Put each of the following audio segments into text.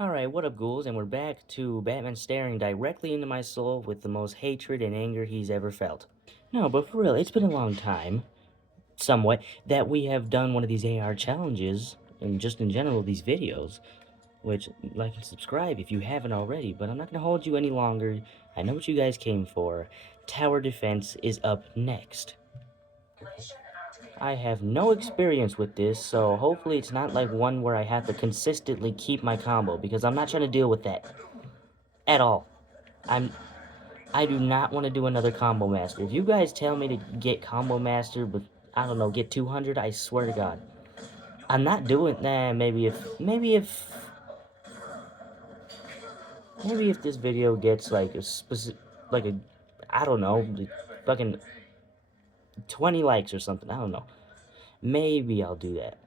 Alright, what up, ghouls? And we're back to Batman staring directly into my soul with the most hatred and anger he's ever felt. No, but for real, it's been a long time, somewhat, that we have done one of these AR challenges, and just in general, these videos. Which, like and subscribe if you haven't already, but I'm not gonna hold you any longer. I know what you guys came for. Tower defense is up next. I have no experience with this, so hopefully it's not like one where I have to consistently keep my combo, because I'm not trying to deal with that. At all. I do not want to do another combo master. If you guys tell me to get combo master, but I don't know, get 200, I swear to God. I'm not doing that. Maybe if this video gets like a specific, like a, I don't know, fucking 20 likes or something. I don't know. Maybe I'll do that.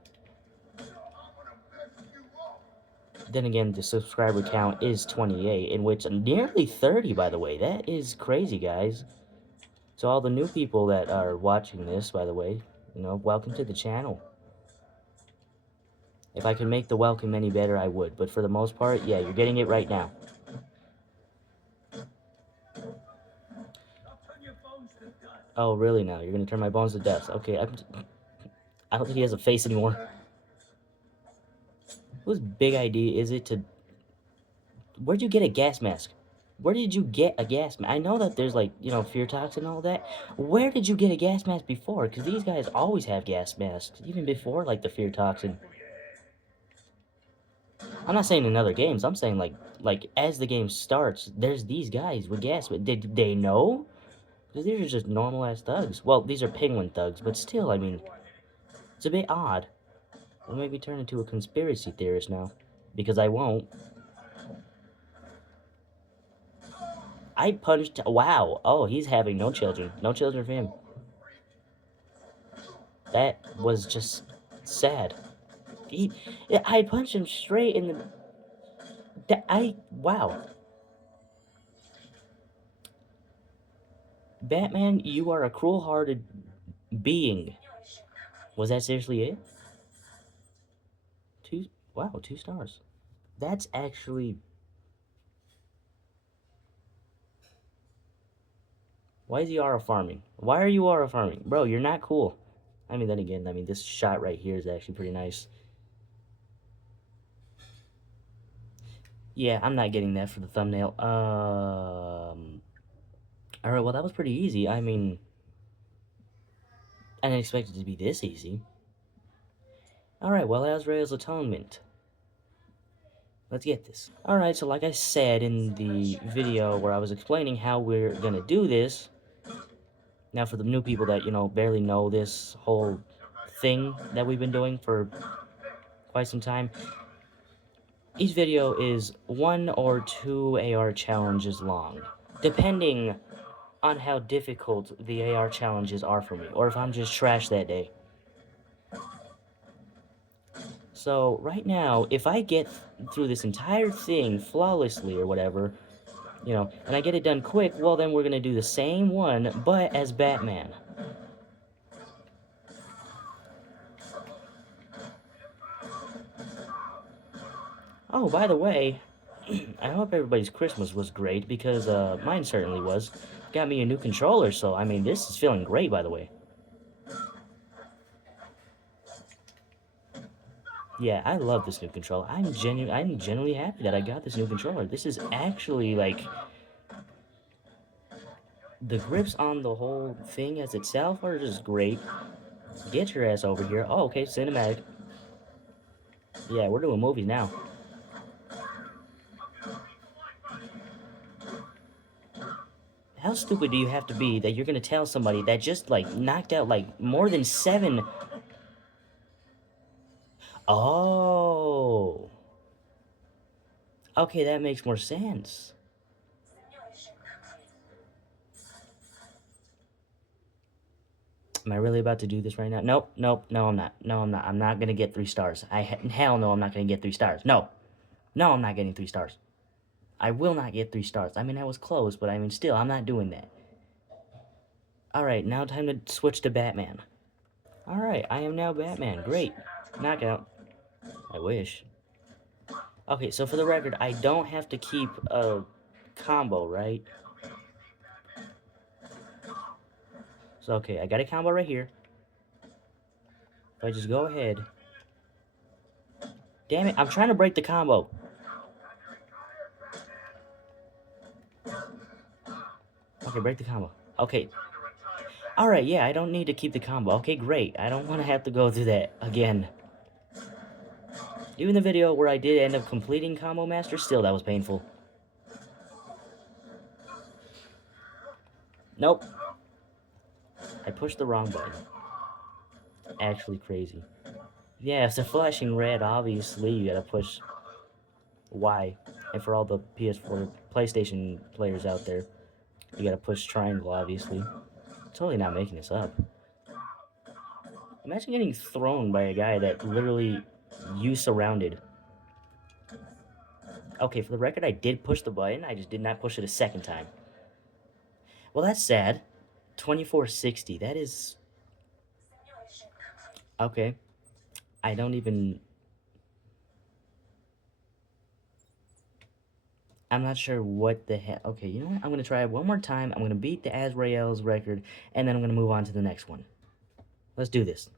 Then again, the subscriber count is 28, in which nearly 30, by the way. That is crazy, guys. So all the new people that are watching this, by the way, welcome to the channel. If I could make the welcome any better, I would. But for the most part, yeah, you're getting it right now. Oh, really now? You're gonna turn my bones to dust. Okay, I don't think he has a face anymore. Whose big idea is it to... Where'd you get a gas mask? Where did you get a gas mask? I know that there's, like, fear toxin and all that. Where did you get a gas mask before? Because these guys always have gas masks, even before, like, the fear toxin. I'm not saying in other games. I'm saying, like as the game starts, there's these guys with gas. Did they know? Because these are just normal-ass thugs. Well, these are penguin thugs, but still, I mean, it's a bit odd. I'll maybe turn into a conspiracy theorist now. Because I won't. I punched... Wow. Oh, he's having no children. No children for him. That was just sad. I punched him straight in the... Wow. Batman, you are a cruel-hearted being. Was that seriously it? Wow, 2 stars. That's actually... Why is he aura farming? Why are you aura farming? Bro, you're not cool. I mean, then again, this shot right here is actually pretty nice. Yeah, I'm not getting that for the thumbnail. Alright, well, that was pretty easy. I mean, I didn't expect it to be this easy. Alright, well, Azrael's Atonement. Let's get this. Alright, so like I said in the video where I was explaining how we're gonna do this, now for the new people that, barely know this whole thing that we've been doing for quite some time, each video is 1 or 2 AR challenges long, depending on how difficult the AR challenges are for me, or if I'm just trash that day. So, right now, if I get through this entire thing flawlessly or whatever, and I get it done quick, well, then we're gonna do the same one, but as Batman. Oh, by the way, I hope everybody's Christmas was great, because mine certainly was. Got me a new controller, so, I mean, this is feeling great, by the way. Yeah, I love this new controller. I'm genuinely happy that I got this new controller. This is actually, like... The grips on the whole thing as itself are just great. Get your ass over here. Oh, okay, cinematic. Yeah, we're doing movies now. How stupid do you have to be that you're gonna tell somebody that just, like, knocked out, like, more than 7... Oh. Okay, that makes more sense. Am I really about to do this right now? Nope, nope, no, I'm not. No, I'm not. I'm not gonna get 3 stars. Hell no, I'm not gonna get 3 stars. No. No, I'm not getting 3 stars. I will not get 3 stars. I mean, I was close, but I mean, still, I'm not doing that. Alright, now time to switch to Batman. Alright, I am now Batman. Great. Knockout. I wish. Okay, so for the record, I don't have to keep a combo, right? So, okay, I got a combo right here. If I just go ahead. Damn it, I'm trying to break the combo. Okay, break the combo. Okay. Alright, yeah, I don't need to keep the combo. Okay, great. I don't want to have to go through that again. Even the video where I did end up completing Combo Master, still that was painful. Nope. I pushed the wrong button. Actually crazy. Yeah, if they're flashing red, obviously you gotta push Y. And for all the PS4, PlayStation players out there, you gotta push triangle, obviously. Totally not making this up. Imagine getting thrown by a guy that literally you surrounded. Okay, for the record, I did push the button, I just did not push it a second time. Well, that's sad. 2460, that is... Okay. I don't even... I'm not sure what the heck... Okay, you know what? I'm going to try it one more time. I'm going to beat the Azrael's record, and then I'm going to move on to the next one. Let's do this.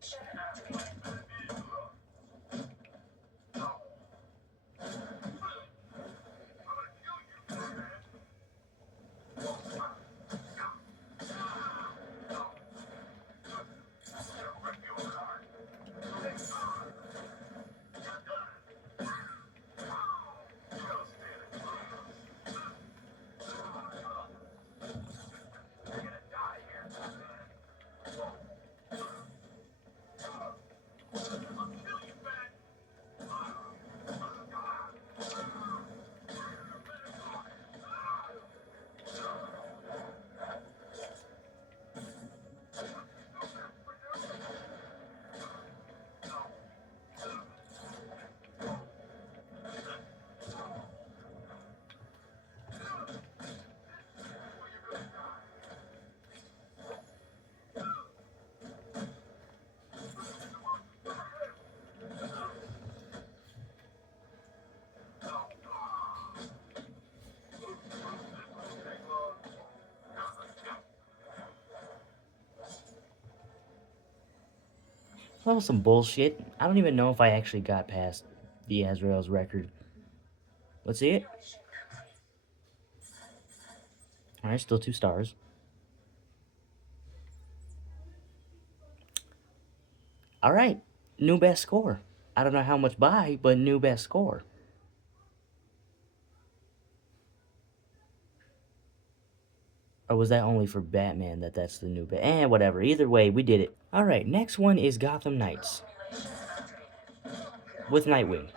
That was some bullshit. I don't even know if I actually got past the Azrael's record. Let's see it. Alright, still 2 stars. Alright, new best score. I don't know how much by, but new best score. Or was that only for Batman that's the new best? Whatever. Either way, we did it. Alright, next one is Gotham Knights. With Nightwing.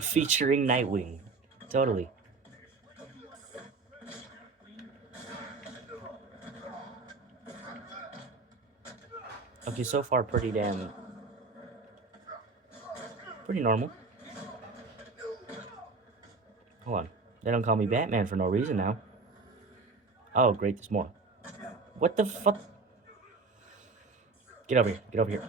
Featuring Nightwing. Totally. Okay, so far pretty normal. Hold on. They don't call me Batman for no reason now. Oh, great, there's more. What the fuck? Get over here. Get over here.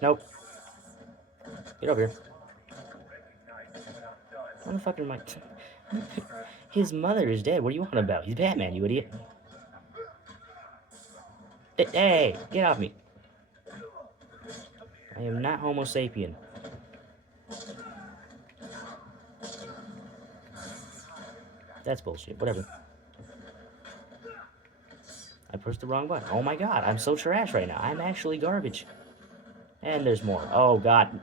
Nope. Get over here. Motherfucker, am I... His mother is dead. What are you on about? He's Batman, you idiot. Hey, get off me. I am not Homo sapien. That's bullshit. Whatever. I pushed the wrong button. Oh my god, I'm so trash right now. I'm actually garbage. And there's more. Oh god.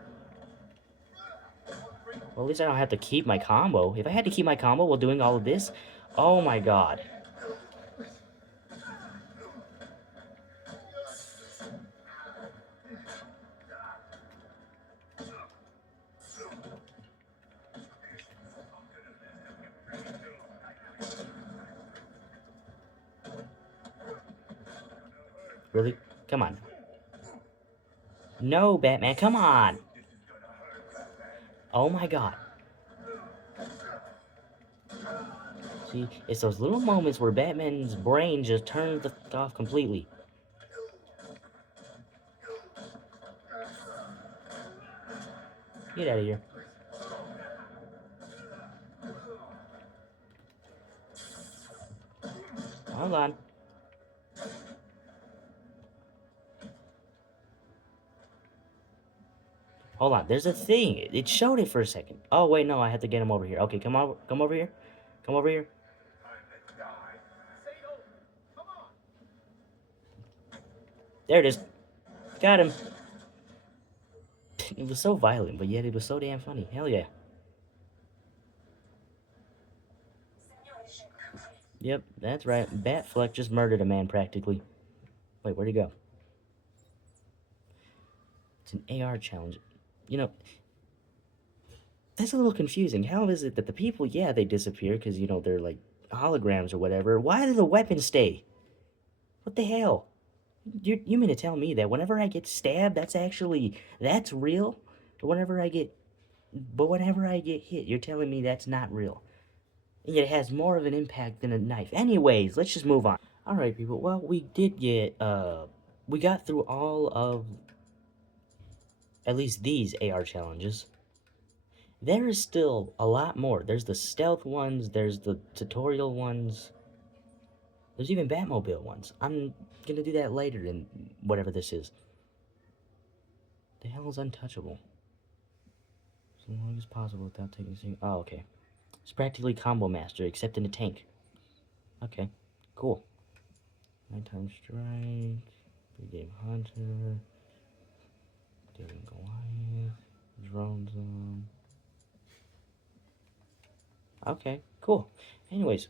Well, at least I don't have to keep my combo. If I had to keep my combo while doing all of this, oh my god. Really? Come on. No, Batman, come on. Oh my god. See, it's those little moments where Batman's brain just turns the off completely. Get out of here. Hold on. Hold on. There's a thing. It showed it for a second. Oh, wait, no. I have to get him over here. Okay, come on. Come over here. Come over here. There it is. Got him. It was so violent, but yet it was so damn funny. Hell yeah. Yep, that's right. Batfleck just murdered a man practically. Wait, where'd he go? It's an AR challenge. You know, that's a little confusing. How is it that the people, yeah, they disappear because, you know, they're like holograms or whatever. Why do the weapons stay? What the hell? You mean to tell me that whenever I get stabbed, that's real? But whenever I get hit, you're telling me that's not real. And yet it has more of an impact than a knife. Anyways, let's just move on. Alright, people. Well, we got through all of, at least these AR challenges. There is still a lot more. There's the stealth ones, there's the tutorial ones, there's even Batmobile ones. I'm gonna do that later in whatever this is. The hell is untouchable? So long as possible without taking a single... Oh, okay. It's practically Combo Master, except in a tank. Okay, cool. Nighttime Strike, Big Game Hunter, Daring Goliath, Drone Zone. Okay, cool. Anyways,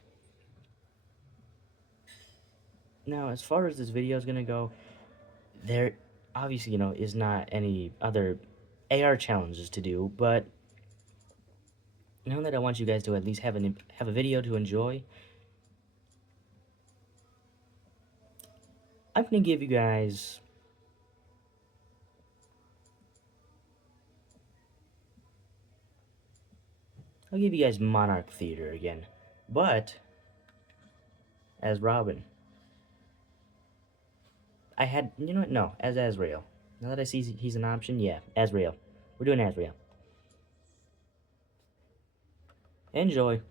now as far as this video is gonna go, there obviously, you know, is not any other AR challenges to do, but now that I want you guys to at least have a video to enjoy, I'm gonna give you guys... I'll give you guys Monarch Theater again, but as Robin. You know what? No, as Azrael. Now that I see he's an option, yeah, Azrael. We're doing Azrael. Enjoy.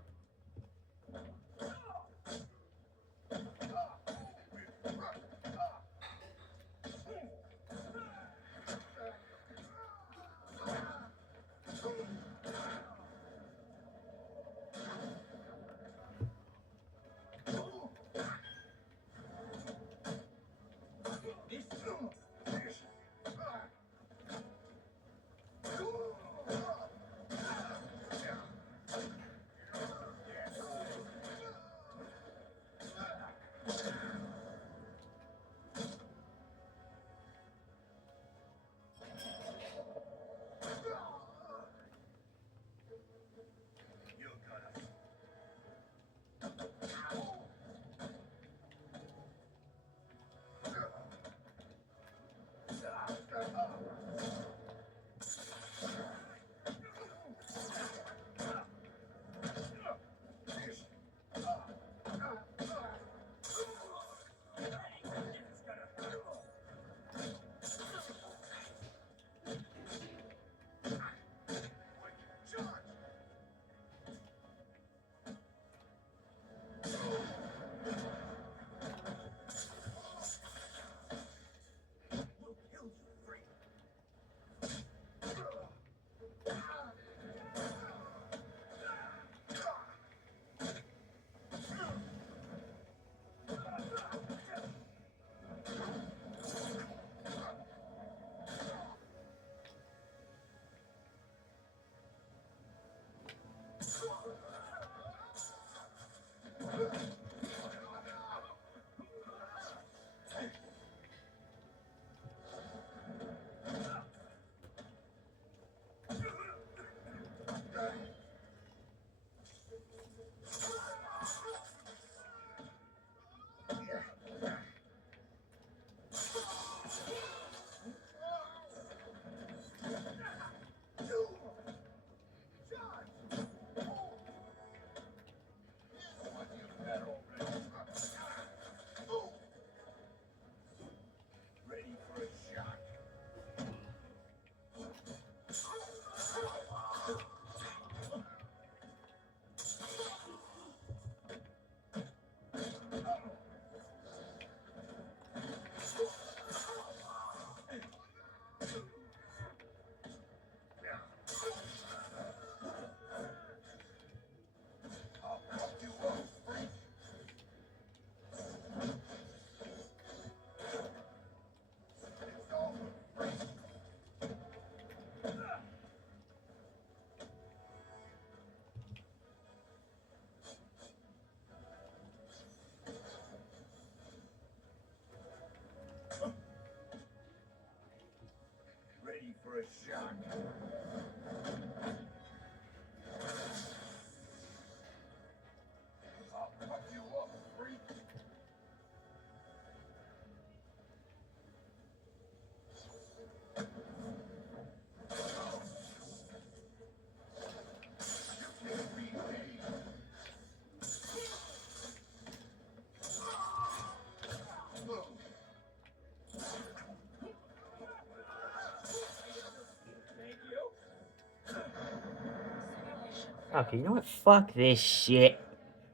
Okay, you know what? Fuck this shit.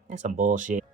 That's some bullshit.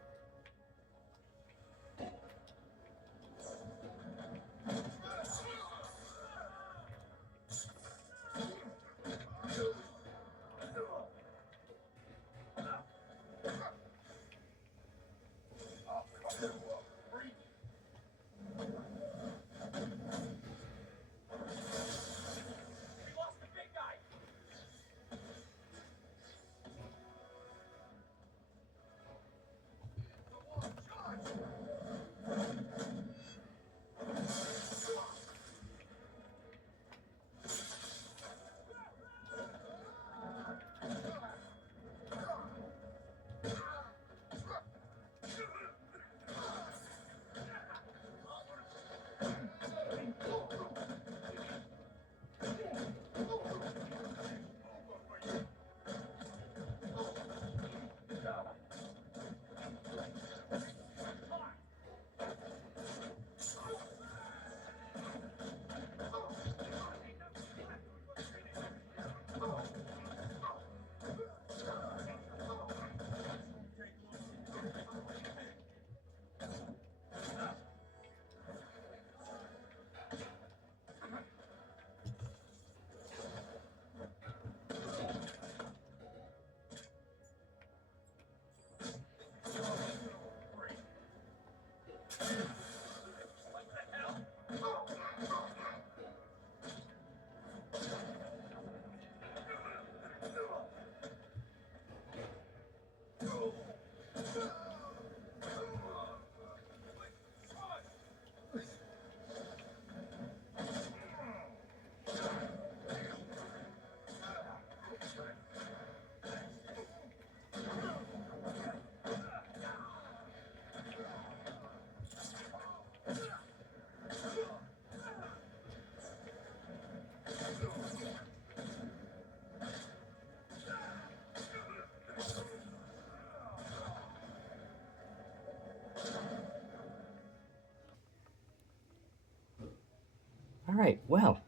Alright, well,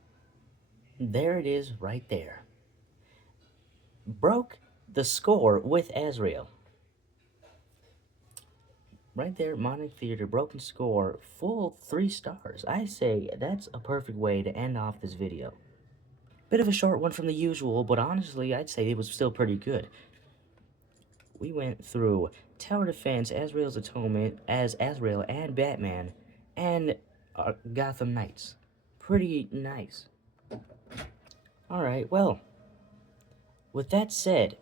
there it is right there. Broke the score with Azrael. Right there, Monarch Theater, broken score, full 3 stars. I say that's a perfect way to end off this video. Bit of a short one from the usual, but honestly, I'd say it was still pretty good. We went through Tower Defense, Azrael's Atonement, as Azrael and Batman, and Gotham Knights. Pretty nice. Alright, well, with that said,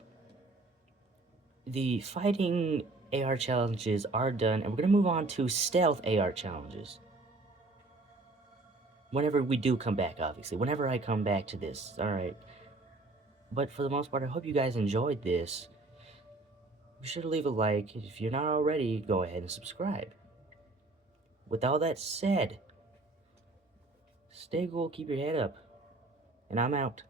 the fighting AR challenges are done, and we're going to move on to stealth AR challenges. Whenever we do come back, obviously. Whenever I come back to this, alright. But for the most part, I hope you guys enjoyed this. Be sure to leave a like. If you're not already, go ahead and subscribe. With all that said, stay cool, keep your head up, and I'm out.